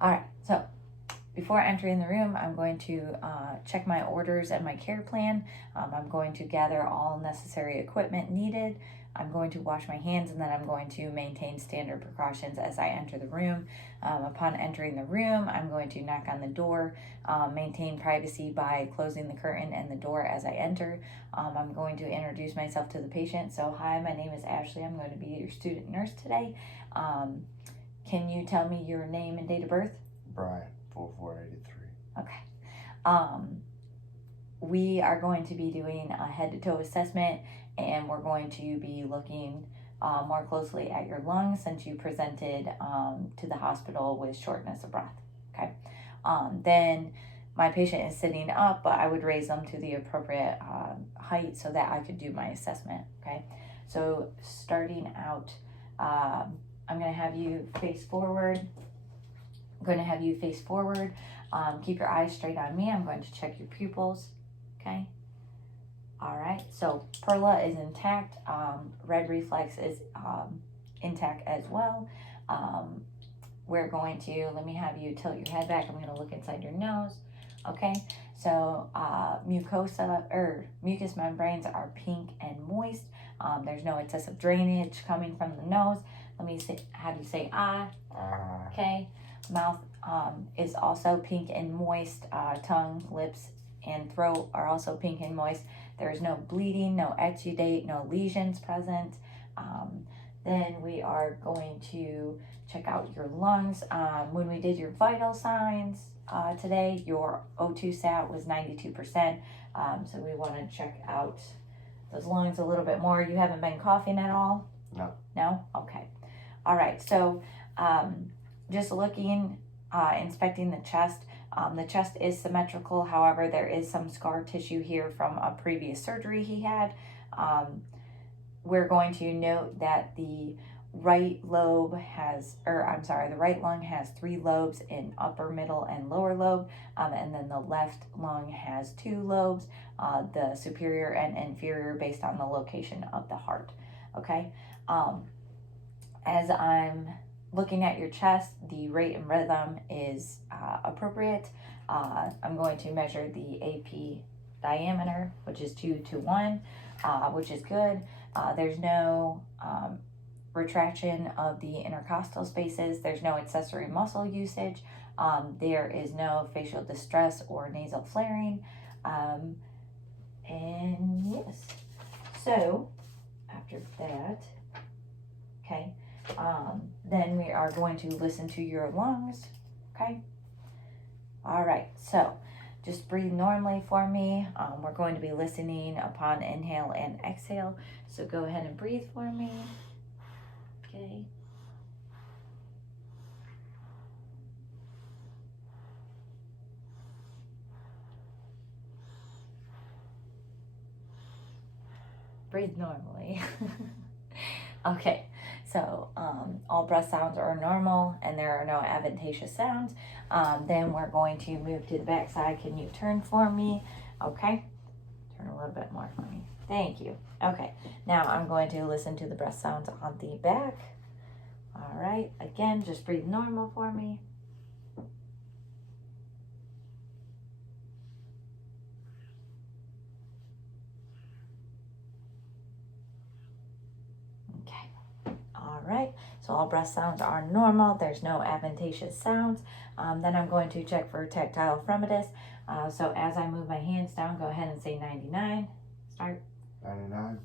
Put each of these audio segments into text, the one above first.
All right, so before entering the room, I'm going to check my orders and my care plan. I'm going to gather all necessary equipment needed. I'm going to wash my hands, and then I'm going to maintain standard precautions as I enter the room. Upon entering the room, I'm going to knock on the door, maintain privacy by closing the curtain and the door as I enter. I'm going to introduce myself to the patient. So, hi, my name is Ashley. I'm going to be your student nurse today. Can you tell me your name and date of birth? Brian, 4483. Okay. We are going to be doing a head to toe assessment, and we're going to be looking more closely at your lungs since you presented to the hospital with shortness of breath. Okay. Then my patient is sitting up, but I would raise them to the appropriate height so that I could do my assessment. Okay. So starting out, I'm going to have you face forward. Keep your eyes straight on me. I'm going to check your pupils. Okay. All right. So Perla is intact. Red reflex is intact as well. We're going to, let me have you tilt your head back. I'm going to look inside your nose. Okay. So mucous membranes are pink and moist. There's no excessive drainage coming from the nose. Let me have you say ah. Okay. Mouth is also pink and moist. Tongue, lips, and throat are also pink and moist. There is no bleeding, no exudate, no lesions present. Then we are going to check out your lungs. When we did your vital signs today, your O2 sat was 92%. So we want to check out those lungs a little bit more. You haven't been coughing at all? No. No? Okay. All right. So just looking, inspecting the chest. The chest is symmetrical. However, there is some scar tissue here from a previous surgery he had. We're going to note that the right lung has 3 lobes in upper, middle, and lower lobe. And then the left lung has 2 lobes, the superior and inferior based on the location of the heart. Okay. As I'm looking at your chest, the rate and rhythm is appropriate. I'm going to measure the AP diameter, which is 2:1, which is good. There's no retraction of the intercostal spaces. There's no accessory muscle usage. There is no facial distress or nasal flaring. And yes, so after that, okay. Then we are going to listen to your lungs, okay? All right, so just breathe normally for me. We're going to be listening upon inhale and exhale, so go ahead and breathe for me, okay? Breathe normally. Okay. So all breath sounds are normal and there are no adventitious sounds. Then we're going to move to the back side. Can you turn for me? Okay. Turn a little bit more for me. Thank you. Okay. Now I'm going to listen to the breath sounds on the back. All right. Again, just breathe normal for me. All right, so all breath sounds are normal. There's no adventitious sounds. Then I'm going to check for tactile fremitus. So as I move my hands down, go ahead and say 99. Start. 99,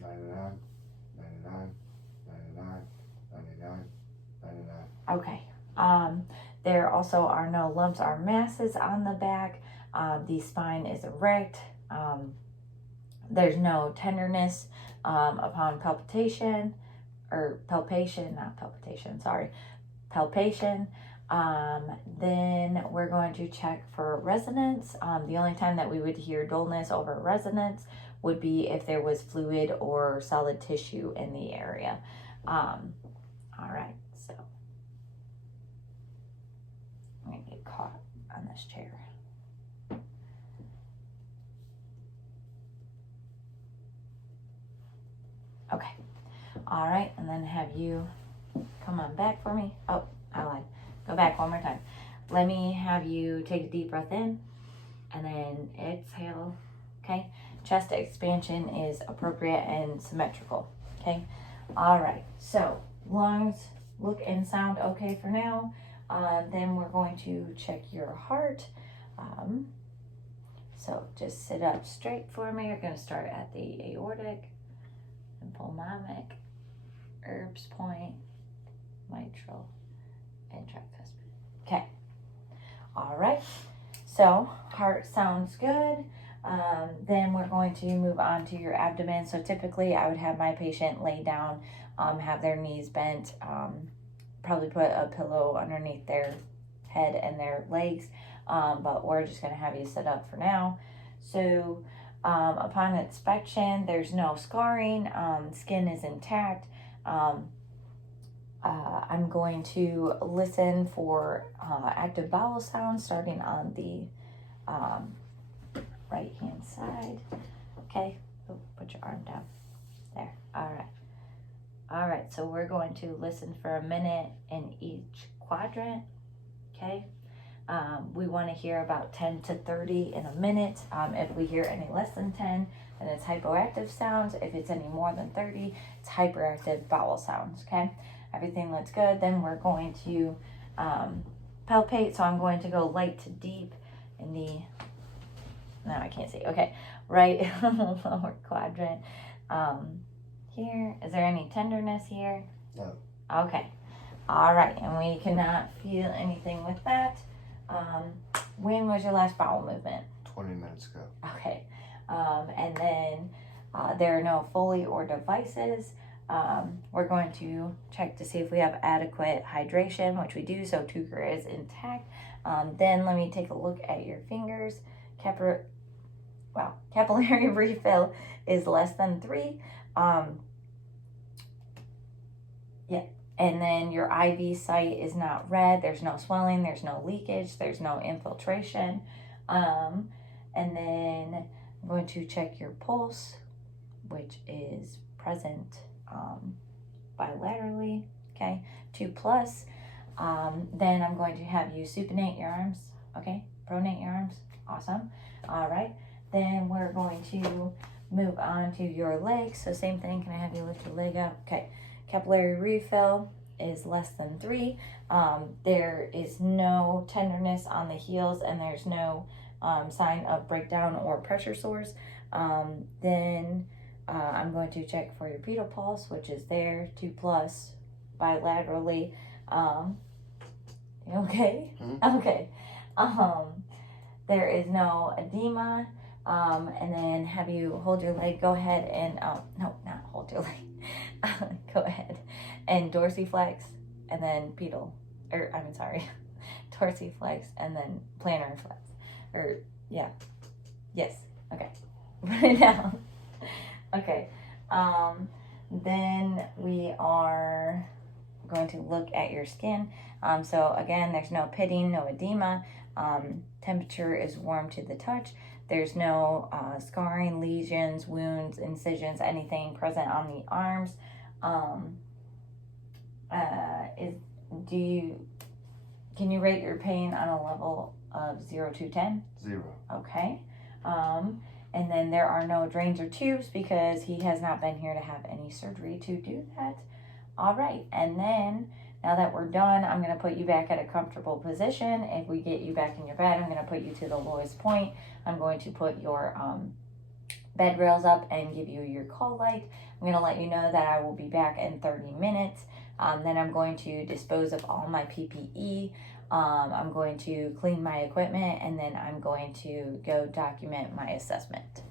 99, 99, 99, 99, 99. Okay. There also are no lumps or masses on the back. The spine is erect. There's no tenderness upon palpation. Then we're going to check for resonance. The only time that we would hear dullness over resonance would be if there was fluid or solid tissue in the area. All right, so I'm going to get caught on this chair. Okay. All right, and then have you come on back for me. Oh, I lied. Go back one more time. let me have you take a deep breath in and then exhale. Okay, chest expansion is appropriate and symmetrical. Okay, all right, so lungs look and sound okay for now. Then we're going to check your heart. So just sit up straight for me. You're going to start at the aortic and pulmonic, Erb's point, mitral, and tricuspid. Okay. All right. So heart sounds good. Then we're going to move on to your abdomen. So typically I would have my patient lay down, have their knees bent, probably put a pillow underneath their head and their legs. But we're just going to have you sit up for now. So upon inspection, there's no scarring. Skin is intact. I'm going to listen for active bowel sounds starting on the right hand side. Okay, oh, put your arm down there. All right, so we're going to listen for a minute in each quadrant. Okay, we want to hear about 10 to 30 in a minute. If we hear any less than 10, then it's hypoactive sounds. If it's any more than 30, it's hyperactive bowel sounds. Okay, everything looks good. Then we're going to palpate. So I'm going to go light to deep in the, no, I can't see. Okay, right lower quadrant. Here, is there any tenderness here? No. Okay. All right, and we cannot feel anything with that. When was your last bowel movement? 20 minutes ago. Okay. And then there are no Foley or devices. We're going to check to see if we have adequate hydration, which we do, so Tucher is intact. Then let me take a look at your fingers. Capillary refill is less than 3. And then your IV site is not red. There's no swelling. There's no leakage. There's no infiltration. And then I'm going to check your pulse, which is present bilaterally. Okay, 2+. Then I'm going to have you supinate your arms. Okay, pronate your arms. Awesome. All right. Then we're going to move on to your legs. So same thing. Can I have you lift your leg up? Okay. Capillary refill is less than 3. There is no tenderness on the heels, and there's no sign of breakdown or pressure sores. Then I'm going to check for your pedal pulse, which is there, 2+ bilaterally. Okay? Mm-hmm. Okay. There is no edema. And then have you hold your leg. Go ahead and, no, not hold your leg. Go ahead and dorsiflex and then pedal, dorsiflex and then plantar flex. Yes, okay. Put it down. Okay. Then we are going to look at your skin. So again, there's no pitting, no edema. Temperature is warm to the touch. There's no scarring, lesions, wounds, incisions, anything present on the arms. Can you rate your pain on a level of 0 to 10? 0. Okay. And then there are no drains or tubes because he has not been here to have any surgery to do that. All right. And then now that we're done, I'm going to put you back at a comfortable position. If we get you back in your bed, I'm going to put you to the lowest point. I'm going to put your bed rails up and give you your call light. I'm going to let you know that I will be back in 30 minutes. Then I'm going to dispose of all my PPE. I'm going to clean my equipment, and then I'm going to go document my assessment.